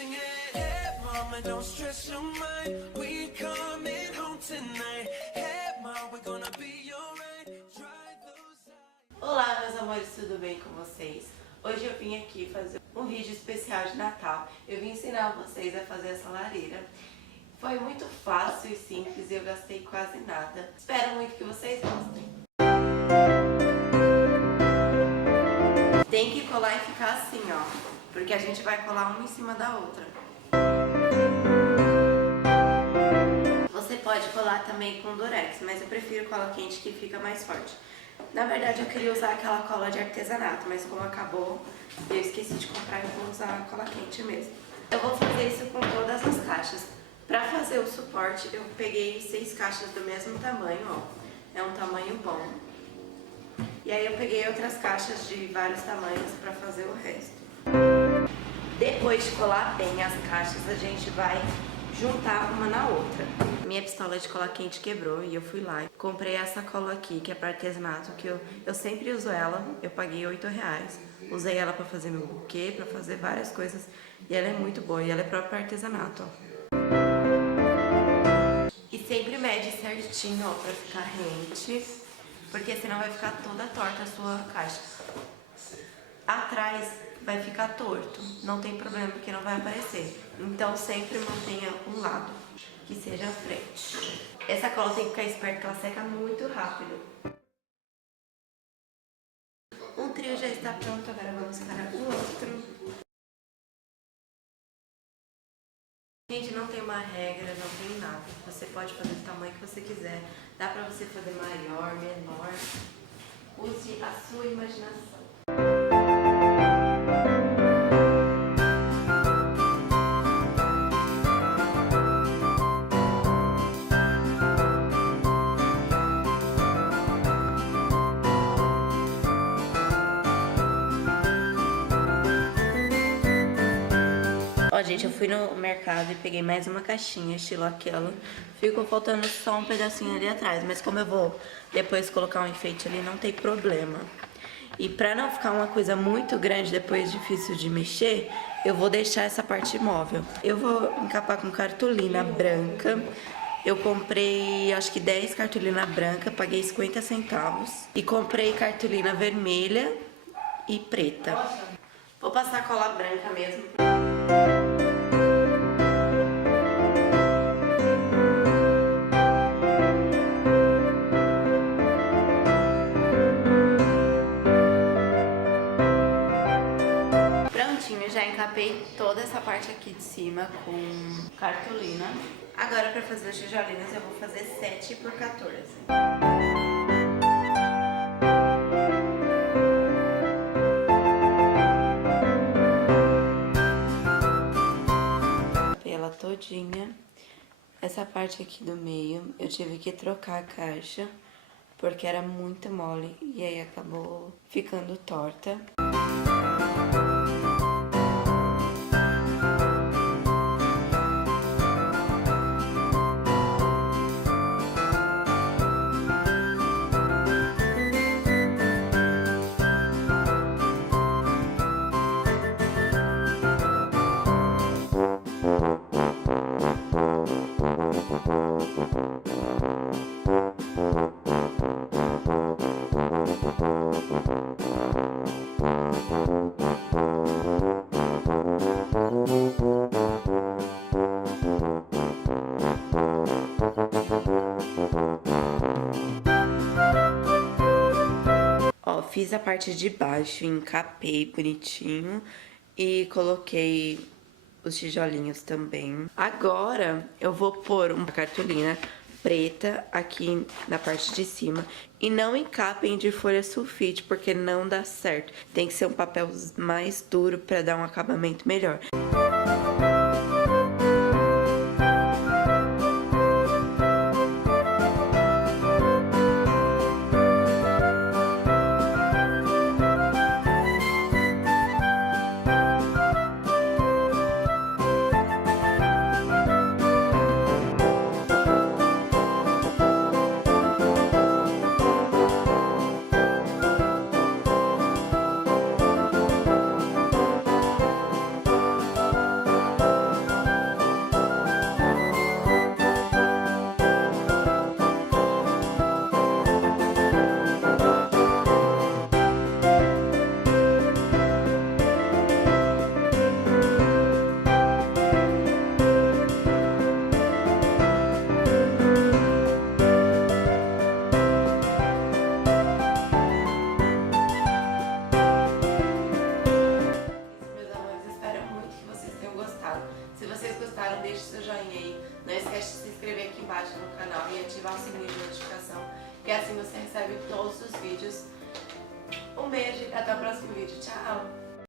singing, hey mama, don't stress your mind. We coming home tonight. Hey mama, we're gonna be alright. Dry those eyes. Olá, meus amores, tudo bem com vocês? Hoje eu vim aqui fazer um vídeo especial de Natal. Eu vim ensinar vocês a fazer essa lareira. Foi muito fácil e simples e eu gastei quase nada. Espero muito que vocês gostem. Tem que colar e ficar assim, ó, porque a gente vai colar uma em cima da outra. Você pode colar também com durex, mas eu prefiro cola quente que fica mais forte. Na verdade eu queria usar aquela cola de artesanato, mas como acabou, eu esqueci de comprar e vou usar a cola quente mesmo. Eu vou fazer isso com todas as caixas. Pra fazer o suporte, eu peguei 6 caixas do mesmo tamanho, ó. É um tamanho bom. E aí eu peguei outras caixas de vários tamanhos pra fazer o resto. Depois de colar bem as caixas, a gente vai juntar uma na outra. Minha pistola de cola quente quebrou e eu fui lá e comprei essa cola aqui, que é para artesanato, que eu sempre uso ela. Eu paguei R$8. Usei ela para fazer meu buquê, para fazer várias coisas. E ela é muito boa, e ela é própria para artesanato, ó. E sempre mede certinho, ó, pra ficar rente, porque senão vai ficar toda torta a sua caixa. Atrás vai ficar torto, não tem problema porque não vai aparecer. Então sempre mantenha um lado, que seja a frente. Essa cola tem que ficar esperta que ela seca muito rápido. Um trio já está pronto, agora vamos para o outro. Gente, não tem uma regra, não tem nada. Você pode fazer do tamanho que você quiser. Dá pra você fazer maior, menor. Use a sua imaginação. Ó, gente, eu fui no mercado e peguei mais uma caixinha, estilo aquela. Ficou faltando só um pedacinho ali atrás, mas como eu vou depois colocar um enfeite ali, não tem problema. E pra não ficar uma coisa muito grande, depois difícil de mexer, eu vou deixar essa parte móvel. Eu vou encapar com cartolina branca. Eu comprei, acho que 10 cartolina branca, paguei 50 centavos. E comprei cartolina vermelha e preta. Vou passar cola branca mesmo. Prontinho, já encapei toda essa parte aqui de cima com cartolina. Agora para fazer os tijolinhos eu vou fazer 7 por 14. Ela todinha. Essa parte aqui do meio eu tive que trocar a caixa porque era muito mole e aí acabou ficando torta. Ó, fiz a parte de baixo, encapei bonitinho e coloquei os tijolinhos também. Agora eu vou pôr uma cartolina preta aqui na parte de cima. E não encapem de folha sulfite, porque não dá certo. Tem que ser um papel mais duro para dar um acabamento melhor. deixe seu joinha aí. Não esquece de se inscrever aqui embaixo no canal e ativar o sininho de notificação, que assim você recebe todos os vídeos. Um beijo e até o próximo vídeo. Tchau!